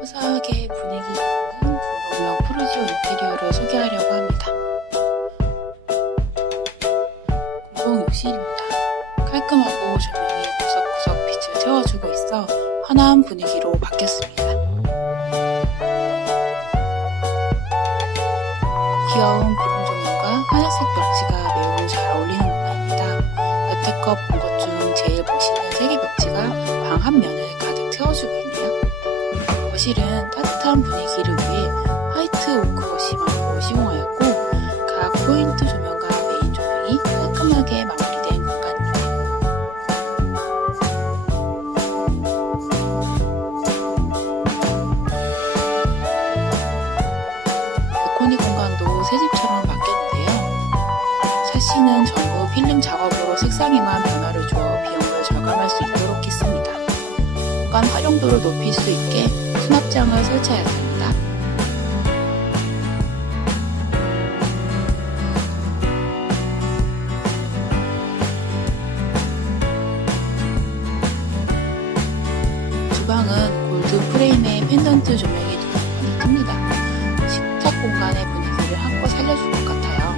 호사하게 분위기 좋은 중동명 푸르지오 인테리어를 소개하려고 합니다. 공동 욕실입니다. 깔끔하고 조명이 구석구석 빛을 채워주고 있어 환한 분위기로 바뀌었습니다. 귀여운 브론 조명과 하늘색 벽지가 매우 잘 어울리는 공간입니다. 여태껏 본 것 중 제일 멋있는 색의 벽지가 방 한 면을 가득 채워주고 있네요. 거실은 따뜻한 분위기를 위해 화이트 오크 워시망으로 시공하였고 각 포인트 조명과 메인 조명이 깔끔하게 마무리된 공간입니다. 발코니 공간도 새 집처럼 바뀌었는데요. 샤시는 전부 필름 작업으로 색상에만 변 공간 활용도를 높일 수 있게 수납장을 설치하였습니다. 주방은 골드 프레임에 펜던트 조명이 눈에 많이 뜹니다. 식탁 공간의 분위기를 한껏 살려줄 것 같아요.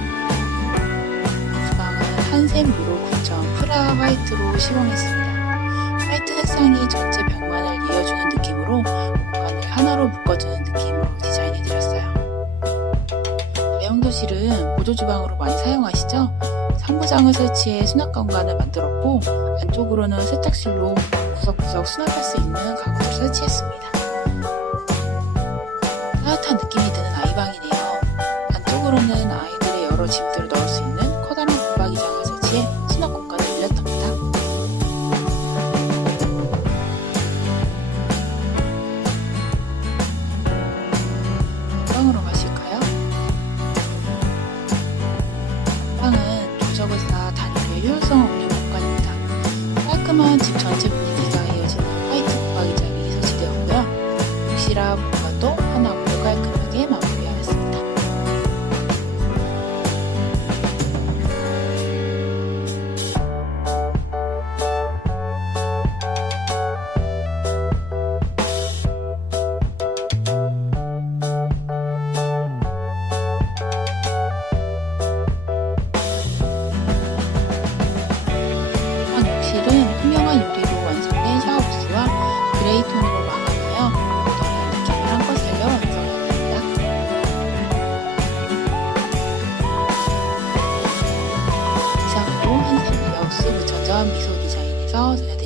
주방은 한샘 유로 9점 프라 화이트로 시공했습니다. 화이트 색상이 전체 벽만을 이어주는 느낌으로 공간을 하나로 묶어주는 느낌으로 디자인해드렸어요. 대형도실은 보조 주방으로 많이 사용하시죠? 상부장을 설치해 수납 공간을 만들었고 안쪽으로는 세탁실로 구석구석 수납할 수 있는 가구를 설치했습니다. 따뜻한 느낌이 드는 아이방이네요. 안쪽으로는 아이들의 여러 짐들을 넣을 수 있는 방으로 가실까요? 방은 조적을 쌓아 단열의 효율성을 다음 기소 디자인에서 전해 드렸 습니다.